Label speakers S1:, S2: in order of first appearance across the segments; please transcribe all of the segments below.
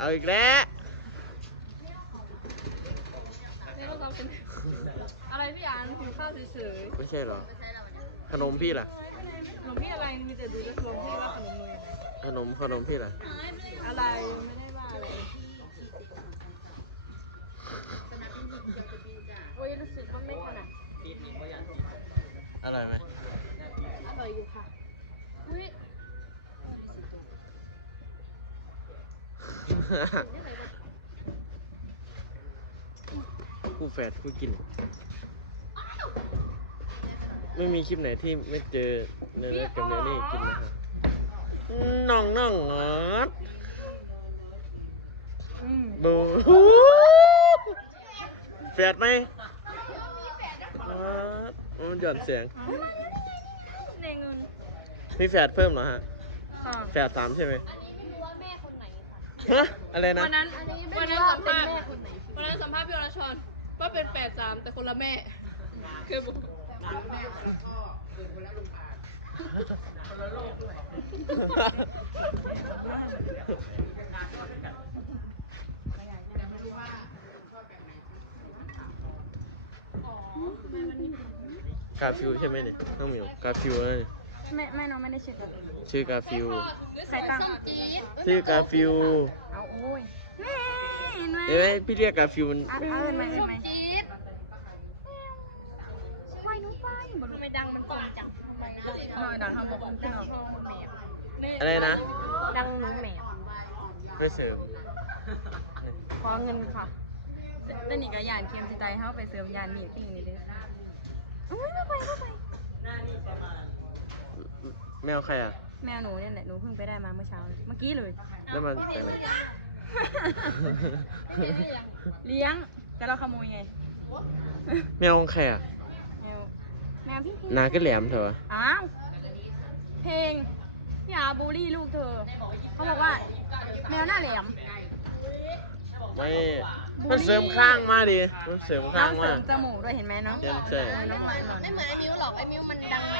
S1: เอาอีกแล้ว
S2: อะไรพี่อันกินข้าวเฉย
S1: ไม่ใช่หรอ ขนมพี่ล่ะ
S2: ขนมพี่อะไร มีแต่ดูจขนมพี่ว่าขนม
S1: ขนมขนมพี่ล่ะอะไร
S2: ไม่ได้ว่าอะไรโอ้ยรู้สึกว่าไม่ขนาดอร่อไหมอร่อยอยู่ค่ะ
S1: กูแฟดกูกินไม่มีคลิปไหนที่ไม่เจอเนื้อกับเนื้อนี่กินนะฮะน่องน่องอ่ะบูแฟดไหมมันหย่อนเสียงมีแฟดเพิ่มเหรอฮะแฟดสามใช่ไหมฮะอะไรนะ
S3: วันนั้นวันนั้นสัมภาษณ์วันนั้นสัมภาษณ์พี่อรชรว่าเป็นแปดสามแต่คนละแม่คือบอกแม่นล้วพ่อคนละโลกด้วย
S1: ครับฟิวใช่ไหมเนี่ยน้องมิวครับฟิวเลย
S2: ม่ไม่เนาะไม่ได้ชื่อกาชื่อกาฟิวใส่ตัง
S1: ชื่อกาฟิวเอ้ยพี่เรียกกาฟิวอ
S2: ่ะเออไม่ไม่ไม่ดังมันตองจังไม่
S1: ดังทำบุญขึ้นหรออะไรนะ
S2: ดังหนูแมวไปเสริมขอเงินค่ะต้นนี่ก็ยานเคมสไตล์เข้าไปเสริมยานหมี่ิ้่นี่เด้อไม่ไปไม่ไปแมวใครอะแมวหนูเนี่ยแหละ หนูเพิ่งไปได้มาเมื่อเช้าเมื่อกี้เลย
S1: แล้วมันเป็นอะไร
S2: เลี้ยงแต่เราขโมยไง
S1: แมวของใครอะแมวแมวพี่นาก็แหลมเถอ
S2: อ้าวเพลงอย่าบูลี่ลูกเธอเขาบอกว่า แมวหน้าแหลม
S1: ไม่มันเสริมข้างมากดิเสริมข้างมา
S2: กเสริมจมูกด้วยเห็นไหมเนาะเ
S1: สริมจมูก
S4: ไอ้หมาไอ้มิวหรอกไอ้มิวมันดังไหม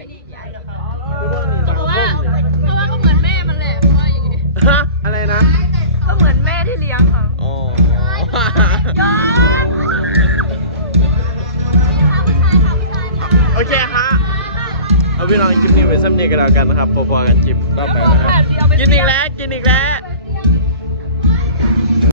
S1: พ
S3: ราะว่าเพราะว่าก็เหมือนแม่มันแหละเพราะว่าอย
S1: ่างนี้ฮะอะไรนะ
S3: ก็เหมือนแม่ที่เลี้ยงค่ะ
S1: โอ้ยโอเคฮะเอาพี่องกินนี่ไปซ้ำนี่ก็แล้วกันนะครับพอๆกันจิบ
S5: ก็ไปนะครับ
S1: กินอีกแล้วกินอีกแล้ว